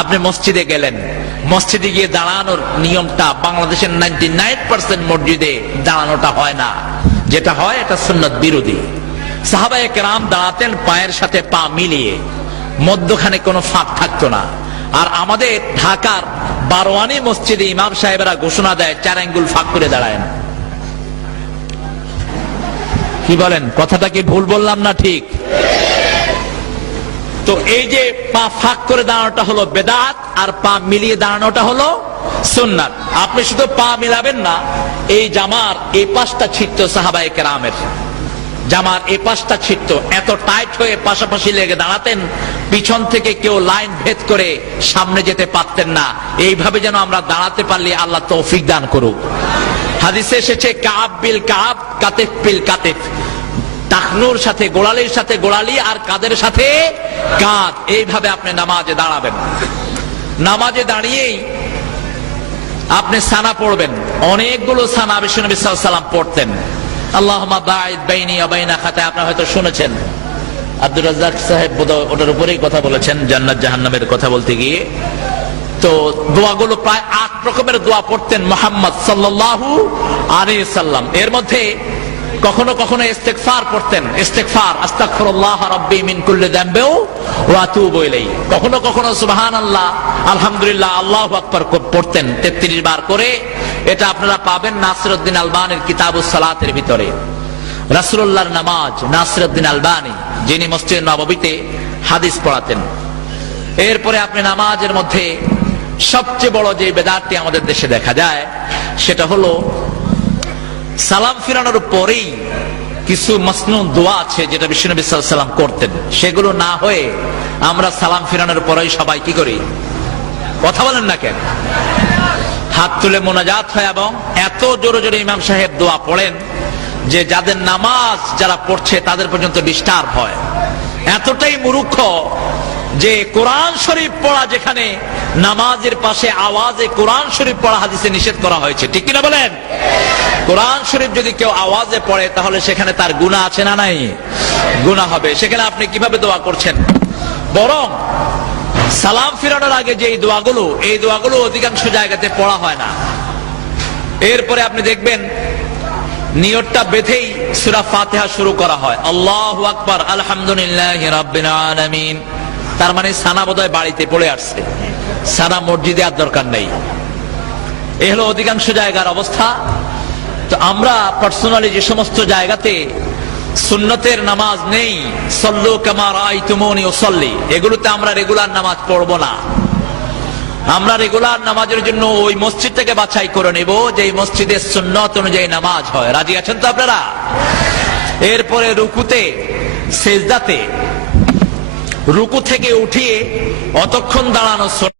আপনি মসজিদে গেলেন, মসজিদে গিয়ে দাঁড়ানোর নিয়মটা বাংলাদেশের 99% মসজিদে দাঁড়ানোটা হয় না। যেটা হয় এটা সুন্নত বিরোধী। সাহাবায়ে কেরাম দাঁড়াতেন পায়ের সাথে পা মিলিয়ে, মধ্যখানে কোনো ফাঁক থাকতো না। আর আমাদের ঢাকার বারোয়ানি মসজিদে ইমাম সাহেবেরা ঘোষণা দেয় 4 আঙ্গুল ফাঁক করে দাঁড়ায়। কি বলেন, কথাটা কি ভুল বললাম না ঠিক? তো এই যে পা ফাঁক করে দাঁড়ানোটা হলো বেদাত, আর পা মিলিয়ে দাঁড়ানোটা হলো সুন্নাত। আপনি শুধু পা মিলাবেন না, এই জামার এই পাশটা ছিটতো সাহাবায়ে কেরামের, জামার এই পাশটা ছিটতো, এত টাইট হয়ে পাশাপাশি লেগে দাঁড়াতেন, পিছন থেকে কেউ লাইন ভেদ করে সামনে যেতে পারতেন না। এইভাবে যেন আমরা দাঁড়াতে পারলে আল্লাহ তৌফিক দান করুক। হাদিসে এসেছে কাব বিল কাব, কাতিফ বিল কাতিফ, টাকনুর সাথে গোড়ালির সাথে গোড়ালি, আর কাদের সাথে কাঁধ। এইভাবে আপনি নামাজে দাঁড়াবেন। নামাজে দাঁড়িয়েই আপনি সানা পড়বেন। অনেকগুলো সানা বিশ্বনবী সাল্লাল্লাহু আলাইহি ওয়াসাল্লাম পড়তেন। আল্লাহুম্মা বাঈদ বাইনি ওয়া বাইনা খাতায়া, আপনারা হয়তো শুনেছেন। আব্দুর রাজ্জাক সাহেব বোধহয় ওটার উপরেই কথা বলেছেন, জান্নাত জাহান্নামের কথা বলতে গিয়ে। তো দোয়াগুলো প্রায় 8 রকমের দোয়া পড়তেন মুহাম্মদ সাল্লাল্লাহু আলাইহি সাল্লাম। এর মধ্যে কখনো কখনো ইস্তেগফার পড়তেন, ইস্তেগফার, আস্তাগফিরুল্লাহ রাব্বি মিন কুল্লি যামবি ওয়া আতুবু ইলাইহি। কখনো কখনো সুবহানাল্লাহ, আলহামদুলিল্লাহ, আল্লাহু আকবার পড়তেন 33 বার করে। এটা আপনারা পাবেন নাসিরউদ্দিন আলবানীর কিতাবুস সালাতের ভিতরে। রাসূলুল্লাহর নামাজ, নাসিরউদ্দিন আলবানী, যিনি মসজিদ নববীতে হাদিস পড়াতেন। এরপরে আপনি নামাজের মধ্যে সবচেয়ে বড় যে বেদাতটি আমাদের দেশে দেখা যায়, সেটা হলো সালাম ফিরানোর পরেই কিছু মাসনুন দোয়া আছে যেটা বিশ্বনবী সাল্লাল্লাহু আলাইহি ওয়াসাল্লাম করতেন। সেগুলো না হয়ে আমরা সালাম ফিরানোর পরেই সবাই কি করি? কথা বলেন না কেন? হাত তুলে মোনাজাত হয়, এবং এত জোরে জোরে ইমাম সাহেব দোয়া পড়েন যে যাদের নামাজ যারা পড়ছে তাদের পর্যন্ত ডিস্টার্ব হয়। এতটাই মূর্খ যে কোরআন শরীফ পড়া, যেখানে নামাজের পাশে আওয়াজে কোরআন শরীফ পড়া হাদিসে নিষেধ করা হয়েছে, ঠিক কিনা বলেন? কোরআন শরীফ যদি কেউ আওয়াজে পড়ে তাহলে সেখানে তার গুনাহ আছে না নাই? গুনাহ হবে। সেখানে আপনি কিভাবে দোয়া করছেন? বরং সালাম ফিরানোর আগে যে দোয়াগুলো, এই দোয়াগুলো অধিকাংশ জায়গাতে পড়া হয় না। এরপরে আপনি দেখবেন নিয়তটা বেঁধেই সূরা ফাতিহা শুরু করা হয়, আল্লাহু আকবার, আলহামদুলিল্লাহি রাব্বিল আলামিন। তার মানে সানা বোধহয় বাড়িতে পড়ে আসছে, সানা মসজিদে আর দরকার নেই। এ হলো অধিকাংশ জায়গার অবস্থা। তো আমরা পার্সোনালি যে সমস্ত জায়গাতে সুন্নতের নামাজ নেই, সল্লু কামা রাআইতুমুনি উসাল্লি, এগুলোতে আমরা রেগুলার নামাজ পড়বো না। আমরা রেগুলার নামাজের জন্য ওই মসজিদটাকে বাছাই করে নেব যে মসজিদের সুন্নত অনুযায়ী নামাজ হয়। রাজি আছেন তো আপনারা? এরপরে রুকুতে, সেজদাতে, রুকু থেকে উঠিয়ে অতক্ষণ দাঁড়ানো